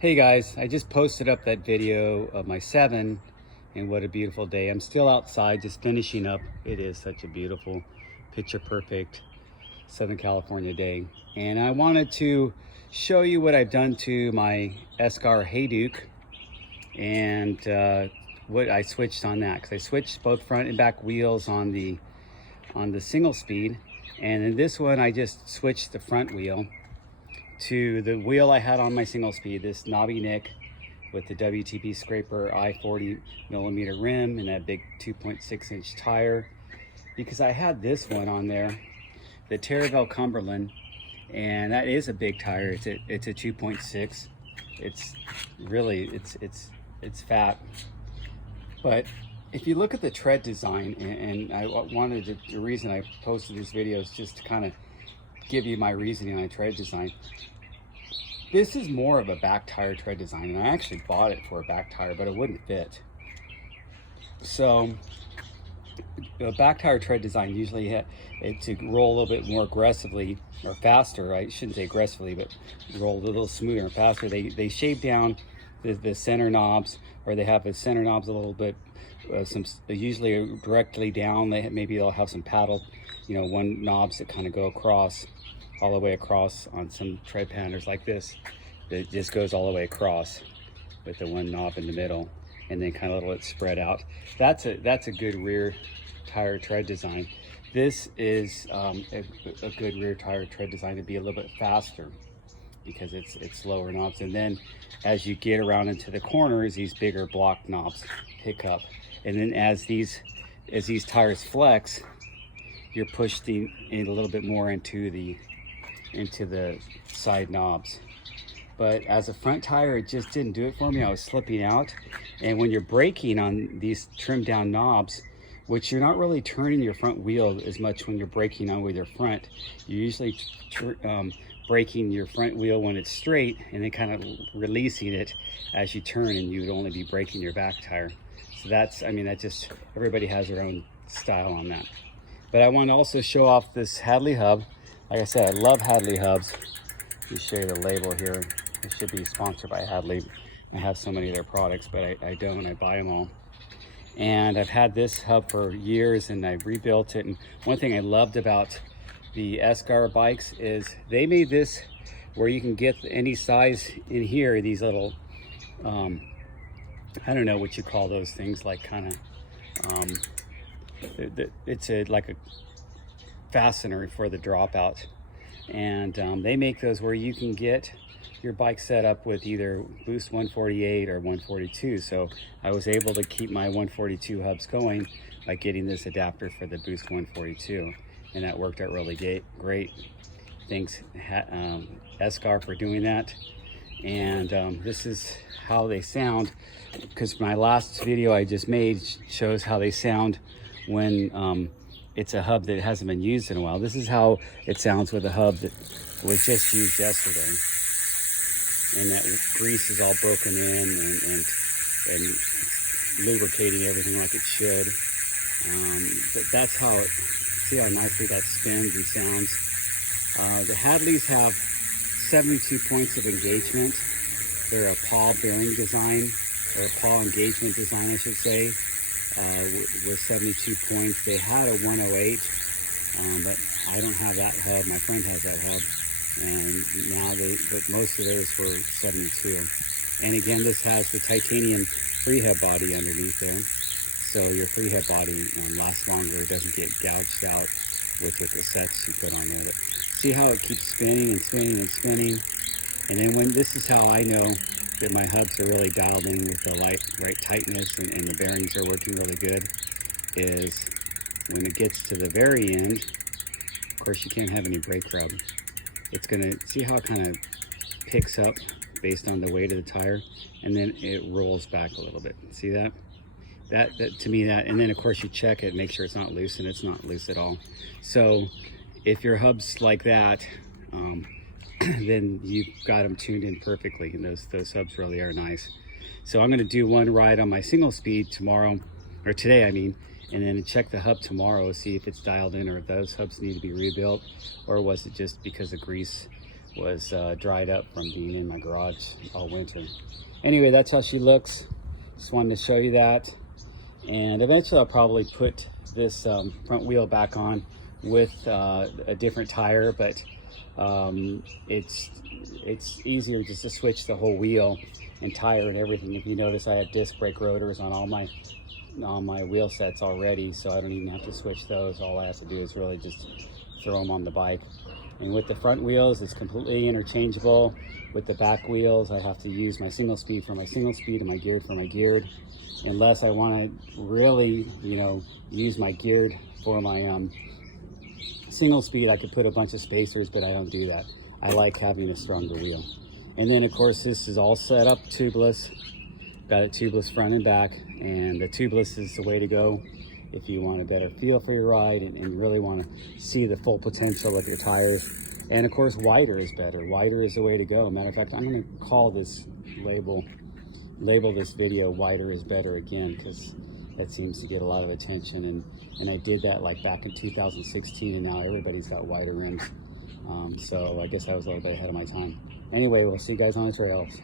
Hey guys, I just posted up that video of my 7 and what a beautiful day. I'm still outside just finishing up. It is such a beautiful, picture perfect Southern California day. And I wanted to show you what I've done to my Esker Hayduke and what I switched on that, because I switched both front and back wheels on the single speed. And in this one, I just switched the front wheel to the wheel I had on my single speed, this knobby nick with the WTP scraper I-40 millimeter rim and that big 2.6 inch tire, because I had this one on there, the Terraville Cumberland, and that is a big tire. It's a 2.6. It's really, it's fat. But if you look at the tread design, and I wanted to, the reason I posted this video is just to kind of give you my reasoning on tread design. This is more of a back tire tread design, and I actually bought it for a back tire, but it wouldn't fit. So a back tire tread design usually to roll a little bit more aggressively or faster. I shouldn't say aggressively, but roll a little smoother and faster. They shave down the center knobs, or they have the center knobs a little bit usually directly down. Maybe they'll have some paddle, one knobs that kind of go across, all the way across. On some tread patters like this, it just goes all the way across with the one knob in the middle, and then kind of let it spread out. That's a good rear tire tread design. This is a good rear tire tread design to be a little bit faster, because it's lower knobs. And then as you get around into the corners, these bigger block knobs pick up. And then as these tires flex, you're pushed in a little bit more into the side knobs. But as a front tire, it just didn't do it for me. I was slipping out. And when you're braking on these trimmed down knobs, which you're not really turning your front wheel as much when you're braking on with your front, you're usually braking your front wheel when it's straight and then kind of releasing it as you turn, and you would only be braking your back tire. So that just, everybody has their own style on that. But I want to also show off this Hadley Hub. Like I said, I love Hadley Hubs. Let me show you the label here. It should be sponsored by Hadley. I have so many of their products, but I don't. I buy them all. And I've had this hub for years, and I rebuilt it. And one thing I loved about the Esker bikes is they made this where you can get any size in here. These little, I don't know what you call those things, like kind of, it's like a fastener for the dropout. And they make those where you can get your bike set up with either Boost 148 or 142. So I was able to keep my 142 hubs going by getting this adapter for the Boost 142, and that worked out really great. Thanks Esker for doing that. And this is how they sound, because my last video I just made shows how they sound when it's a hub that hasn't been used in a while. This is how it sounds with a hub that was just used yesterday, and that grease is all broken in and lubricating everything like it should. But that's how it, see how nicely that spins and sounds. The Hadleys have 72 points of engagement. They're a paw bearing design, or a paw engagement design, I should say, with 72 points. They had a 108, but I don't have that hub. My friend has that hub, and now but most of those were 72. And again, this has the titanium free head body underneath there, so your free head body lasts longer. It doesn't get gouged out with the cassettes you put on there. But see how it keeps spinning and spinning and spinning. And then this is how I know that my hubs are really dialed in with the right tightness, and the bearings are working really good, is when it gets to the very end. Of course, you can't have any brake rub. It's gonna, see how it kind of picks up based on the weight of the tire, and then it rolls back a little bit. See that? That to me, and then of course you check it, make sure it's not loose, and it's not loose at all. So if your hub's like that, then you've got them tuned in perfectly, and those hubs really are nice. So I'm going to do one ride on my single speed tomorrow, or today I mean, and then check the hub tomorrow, see if it's dialed in, or if those hubs need to be rebuilt, or was it just because of grease was dried up from being in my garage all winter. Anyway, that's how she looks. Just wanted to show you that. And eventually I'll probably put this front wheel back on with a different tire, but it's easier just to switch the whole wheel and tire and everything. If you notice, I have disc brake rotors on all my wheel sets already, so I don't even have to switch those. All I have to do is really just throw them on the bike. And with the front wheels, it's completely interchangeable. With the back wheels, I have to use my single speed for my single speed and my geared for my geared. Unless I want to really, use my geared for my single speed, I could put a bunch of spacers, but I don't do that. I like having a stronger wheel. And then of course this is all set up tubeless. Got it tubeless front and back, and the tubeless is the way to go if you want a better feel for your ride and really want to see the full potential of your tires. And of course, wider is better. Wider is the way to go. Matter of fact, I'm going to call this label this video "Wider is Better" again, because that seems to get a lot of attention. And I did that like back in 2016, and now everybody's got wider rims. So I guess I was a little bit ahead of my time. Anyway, we'll see you guys on the trails.